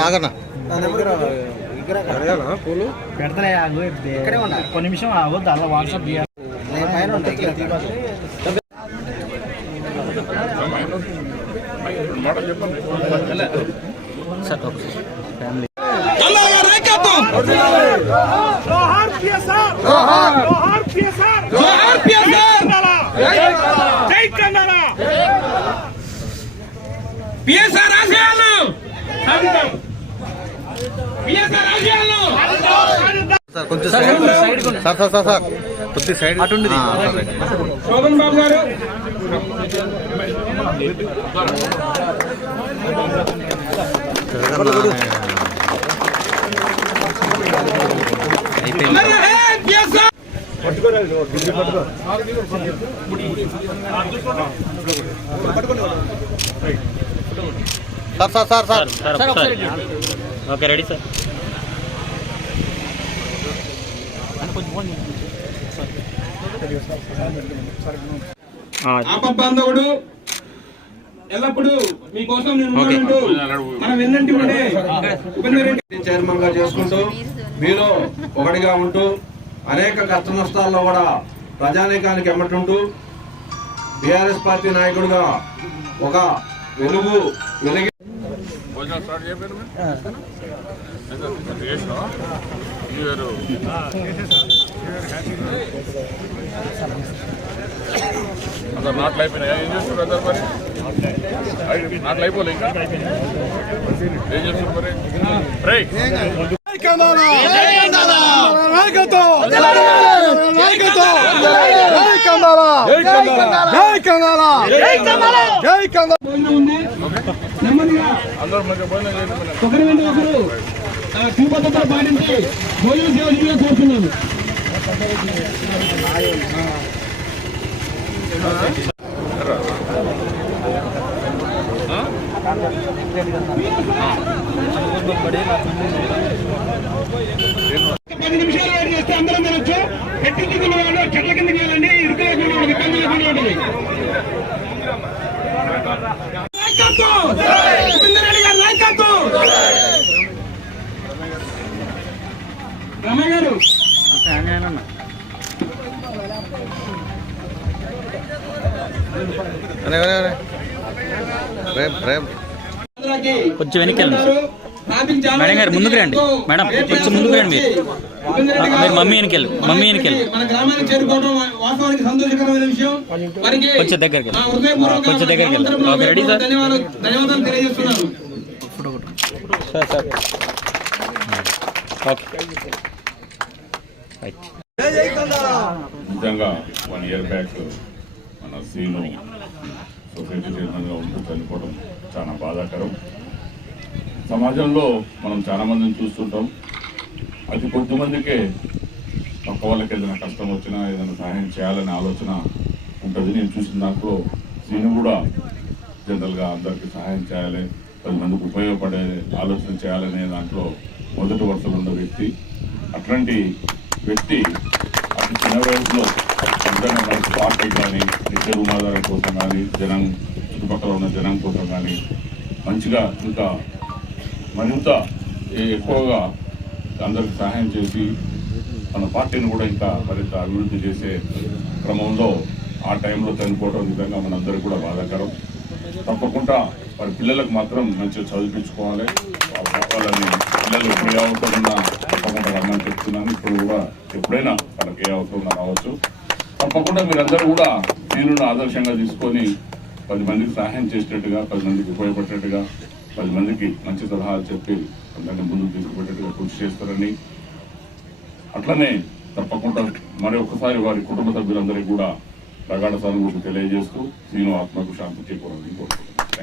ఆగన్నా పెడతలే ఇక్కడే ఉన్నా ఒక్క నిమిషం ఆగొద్దు అలా వాట్సాప్ చేయాలి జోహార్ పిఎస్ఆర్ జోహార్ పిఎస్ఆర్ జోహార్ పిఎస్ఆర్ జై కన్నడ పిఎస్ఆర్ ఆశయాలు పిఎస్ఆర్ ఆశయాలు సార్ కొంచెం side sir sir sir. Sir కొద్ది సైడ్. అటుండి శోభన్ బాబు గారు. మరి sir sir sir. Sir okay ready sir. ఎల్లప్పుడూ మీకోసం నేను మన ఉండే చైర్మన్గా చేసుకుంటూ మీలో ఒకటిగా ఉంటూ అనేక కష్ట నష్టాల్లో కూడా ప్రజానీకానికి ఎమ్మటుంటూ బీఆర్ఎస్ పార్టీ నాయకుడిగా ఒక వెలుగు వెలిగి అందరు నాట్లు అయిపోయినాయా? ఏం చేస్తున్నారు అందరు మరి? అయి- నాట్లు అయిపోలే ఇంకా? ఏం చేస్తున్నారు మరి? నెమ్మదిగా అందరూ మంచిగా భోజనం చేయండి మరి. ఒకరి వెంట ఒకరు క్యూ పద్ధతిలో పాటించి భోజన సేవలుగా కోరుతున్నాను. పది నాయకత్వం! గారు కొంచెం వెనక్కి మేడం గారు ముందుకు రండి. మేడం కొంచెం ముందుకు రండి మీరు. మీరు మమ్మీ వెనక్కి వెళ్ళు మమ్మీ వెనక్కి వెళ్ళు మన గ్రామానికి చేరుకోవడం వాస్తవానికి సంతోషకరమైన విషయం. వారికి కొంచెం దగ్గరికి కొంచెం దగ్గరికి ఓకే, రెడీ సార్? ధన్యవాదాలు ధన్యవాదాలు తెలియజేస్తున్నాను. Sir sir. ఓకే. నిజంగా వన్ ఇయర్ బ్యాక్ మన సీను సొసైటీ చైర్మన్గా ఉంటూ చనిపోవడం చాలా బాధాకరం. సమాజంలో మనం చాలామందిని చూస్తుంటాం. అతి కొద్ది మందికే పక్క వాళ్ళకి ఏదైనా కష్టం వచ్చినా ఏదైనా సహాయం చేయాలనే ఆలోచన ఉంటుంది. నేను చూసిన దాంట్లో నేను కూడా జనరల్గా అందరికీ సహాయం చేయాలి పది మందికి ఉపయోగపడే ఆలోచన చేయాలనే దాంట్లో మొదటి వరుసలో ఉన్న వ్యక్తి అట్లాంటి వ్యక్తి అతి చిన్న వయసులో అందరినీ పార్టీ కానీ నిత్య రుణాధారం కోసం కానీ జనం చుట్టుపక్కల ఉన్న జనం కోసం కానీ మంచిగా ఇంకా మరింత ఎక్కువగా అందరికి సహాయం చేసి మన పార్టీని కూడా ఇంకా మరింత అభివృద్ధి చేసే క్రమంలో ఆ టైంలో చనిపోవడం నిజంగా మనందరికీ కూడా బాధాకరం. తప్పకుండా వారి పిల్లలకు మాత్రం మంచిగా చదివించుకోవాలి. వాళ్ళని పిల్లలు ఎప్పుడు ఏ అవసరం ఉన్నా తప్పకుండా రమ్మని చెప్తున్నాను. ఇప్పుడు కూడా ఎప్పుడైనా వాళ్ళకి ఏ అవసరం ఉన్నా రావచ్చు. తప్పకుండా మీరందరూ కూడా నేను ఆదర్శంగా తీసుకొని పది మందికి సహాయం చేసేటట్టుగా పది మందికి ఉపయోగపడేటట్టుగా పది మందికి మంచి సలహాలు చెప్పి అందరినీ ముందుకు తీసుకుపోయేట్టుగా కృషి చేస్తారని. అట్లనే తప్పకుండా మరి ఒక్కసారి వారి కుటుంబ సభ్యులందరికీ కూడా ప్రగాఢ సానుభూతి తెలియజేస్తూ శ్రీను ఆత్మకు శాంతి చేకూరాలని కోరుతున్నాను